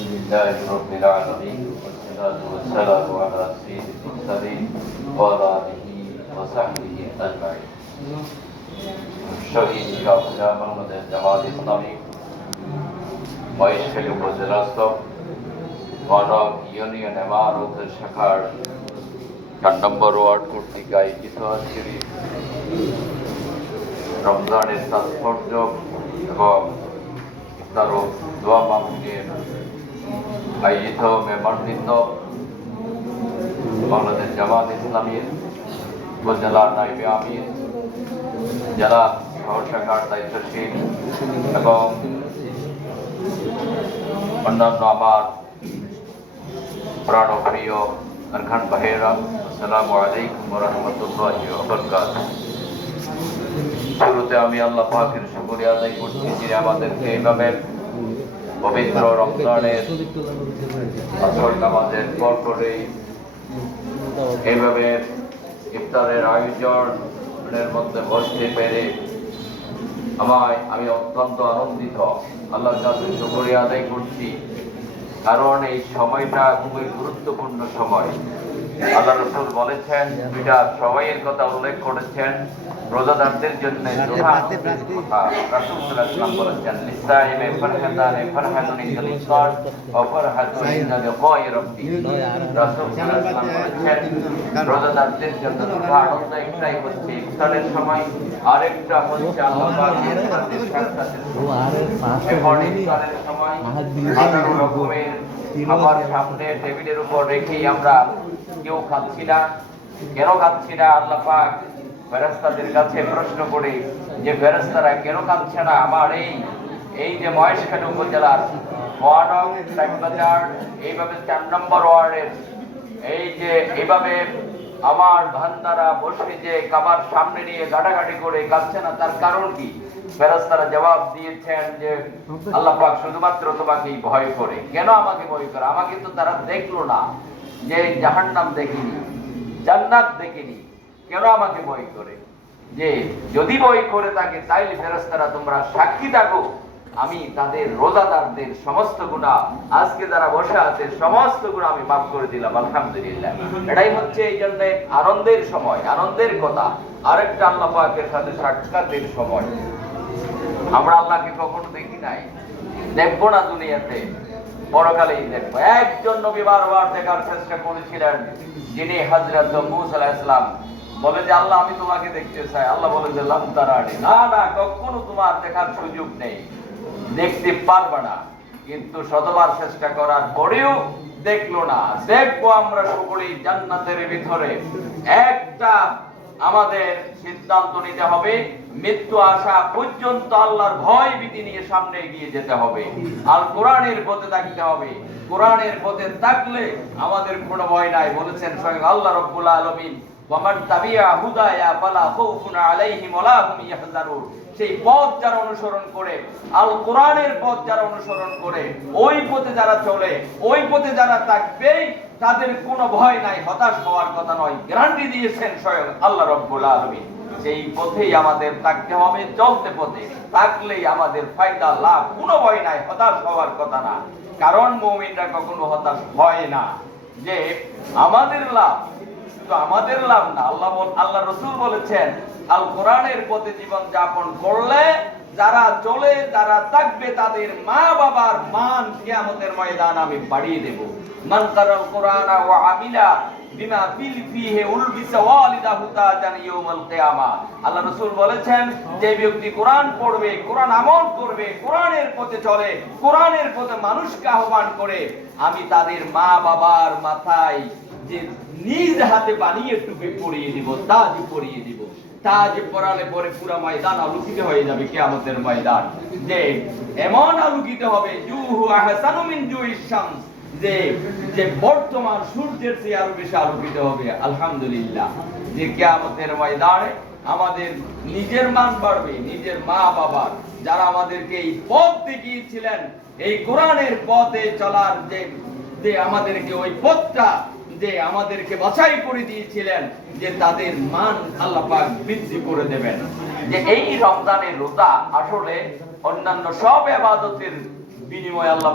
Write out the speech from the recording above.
لله رب العالمين والصلاة والسلام على سيد المرسلين وعلى آله وصحبه أجمعين শহীদ কাফেলা বাংলাদেশ জামাত ইসলামী মহেশখালী উপজেলাস্থ গণক ইউনিয়ন ইমারত শাখার 4 নম্বর ওয়ার্ড কর্তৃক আয়োজিত আজকের রমজানের তাৎপর্য এবং ইফতার ও দোয়া মাহফিলের আয়োজিত মেম্বারবৃন্দ, বাংলাদেশ জামাত ইসলামীর উপজেলা নায়েবে আমির, জেলা সহশাখার দায়িত্বশীল এবং অন্যান্য আমার প্রাণপ্রিয় আরখান ভাইয়েরা, আসসালামু আলাইকুম ওয়া রাহমাতুল্লাহি ওয়া বারাকাতুহু। শুরুতে আমি আল্লাহ পাকের শুকরিয়া আদায় করছি, যিনি আমাদেরকে এইভাবে পবিত্র রমজানের আসর নামাজের পর করে এইভাবে ইফতারের আয়োজনের মধ্যে বসতে পেরে আমি অত্যন্ত আনন্দিত। আল্লাহর কাছে শুকরিয়া আদায় করছি, কারণ এই সময়টা খুবই গুরুত্বপূর্ণ সময়। আল্লাহ রাসূল বলেছেন, দুইটা সময়ের কথা উল্লেখ করেছেন রোজাদারদের জন্য। রাসূল সাল্লাল্লাহু আলাইহি ওয়াসাল্লাম বলেছেন, লিসাইমে ফারহাতানে ফারহাতুন ইনদাল ইফতার ওয়া ফারহাতুন ইনদা লিকাই রাব্বি। রাসূল সাল্লাল্লাহু আলাইহি ওয়াসাল্লাম বলেছেন, রোজাদারদের জন্য দুটো আনন্দ, একটাই হচ্ছে ইফতারের সময়, আরেকটা হচ্ছে আল্লাহ পাকের সাথে সাক্ষাতের সময়। ইফতারের সময় হাজারো রকমের খাবার সামনে টেবিলের উপর রেখেই আমরা কেউ খাচ্ছি না। কেন খাচ্ছি না? আল্লাহ পাক ফেরেশতাদের কাছে প্রশ্ন করে যে ফেরেশতারা কেন খাচ্ছে না? আমার এই যে মহেশখালী উপজেলার এইভাবে 4 নম্বর ওয়ার্ডের এই যে এইভাবে আমার বান্দারা বসে যে খাবার সামনে নিয়ে ঘাটাঘাটি করে খাচ্ছে না, তার কারণ কি? ফেরেশতারা জবাব দিয়েছেন যে আল্লাহ পাক শুধুমাত্র তোমাকেই ভয় করে। কেন আমাকে ভয় করে? আমাকে তো তারা দেখলো না, যে জাহান্নাম দেখিনি, জান্নাত দেখিনি, কেন আমাকে ভয় করে? যে যদি ভয় করে থাকে তাইলে ফেরেশতারা তোমরা সাক্ষী থাকো, আমি তাদের রোজাদারদের সমস্ত গুনাহ, আজকে যারা বসে আছে সমস্ত গুনাহ আমি মাফ করে দিলাম, আলহামদুলিল্লাহ। এটাই হচ্ছে এই জন্য আনন্দের সময়, আনন্দের কথা। আরেকটা আল্লাহ পাকের সাথে সাক্ষাতের সময়। আমরা আল্লাহকে কখনো দেখি নাই, দেখবো না দুনিয়াতে, পরকালেই দেখবো। একজন নবী বারবার দেখার চেষ্টা করেছিলেন, যিনি হযরত মূসা আলাইহিস সালাম। বলে যে আল্লাহ আমি তোমাকে দেখতে চাই। আল্লাহ বলে যে লাম তারানি, না না, কখনো তোমার দেখার সুযোগ নেই, দেখতে পারবে না। কিন্তু শতবার চেষ্টা করার পরেও দেখলো না। দেখবো আমরা সকলেই জান্নাতের ভিতরে। একটা আমাদের সিদ্ধান্ত নিতে হবে, মৃত্যু আসা পর্যন্ত আল্লাহর ভয় ভীতি নিয়ে সামনে এগিয়ে যেতে হবে, আর কোরআনের পথে থাকতে হবে। কোরআনের পথে থাকলে আমাদের কোনো ভয় নাই। বলেছেন স্বয়ং আল্লাহ রাব্বুল আলামিন, ওয়ামান তাবিয়া হুদায়া ফালা খাউফুন আলাইহিম ওয়ালা হুম ইয়াহজানুন। সেই পথ যারা অনুসরণ করে, আল কোরআনের পথ যারা অনুসরণ করে, ওই পথে যারা চলে, ওই পথে যারা থাকবে, তাদের কোনো ভয় নাই, হতাশ হওয়ার কথা নয়। গ্যারান্টি দিয়েছেন স্বয়ং আল্লাহ রাব্বুল আলামিন। সেই পথেই আমাদের থাকতে হবে, চলতে পথে থাকলেই আমাদের ফায়দা, লাভ, কোনো ভয় নাই, হতাশ হওয়ার কথা না। কারণ মুমিনরা কখনো হতাশ হয় না। যে আমাদের লাভ, তো আমাদের লাভ না, আল্লাহ রাসূল বলেছেন, আল কোরআনের পথে জীবন যাপন করলে যারা চলে, যারা থাকবে, তাদের মা বাবার মান কিয়ামতের ময়দান আমি বাড়িয়ে দেব। মান কারাল কোরআনা ওয়া আমিলা বিমা ফিহি উলবিসা ওয়ালিদাহু তাজান ইয়াউমাল কিয়ামা। আল্লাহ রাসূল বলেছেন, যে ব্যক্তি কোরআন পড়বে, কোরআন আমল করবে, কোরআনের পথে চলে, কোরআনের পথে মানুষকে আহ্বান করে, আমি তাদের মা বাবার মাথায় যে নিজ হাতে বানিয়ে টুপি পরিয়ে দিব, তাজ পরিয়ে দিব। তাজ পরালে পরে পুরো ময়দান আলোকিত হয়ে যাবে কিয়ামতের ময়দান। যে এমন আলোকিত হবে, জুহু আহসানু মিন জুইশ শামস, যে বর্তমান সূর্যের চেয়ে আরো বেশি আলোকিত হবে। আলহামদুলিল্লাহ। যে কিয়ামতের ময়দানে আমাদের নিজের মান বাড়বে, নিজের মা বাবার, যারা আমাদেরকে এই পথ দেখিয়েছিলেন, এই কোরআনের পথে চলার যে আমাদেরকে ওই পথটা যে আমাদেরকে বাছাই করে দিয়েছিলেন, যে তাদের মান আল্লাহ পাক বৃদ্ধি করে দেবেন। যে এই রমজানের রোজা আসলে অন্যান্য সব ইবাদতের বিনিময়ে আল্লাহ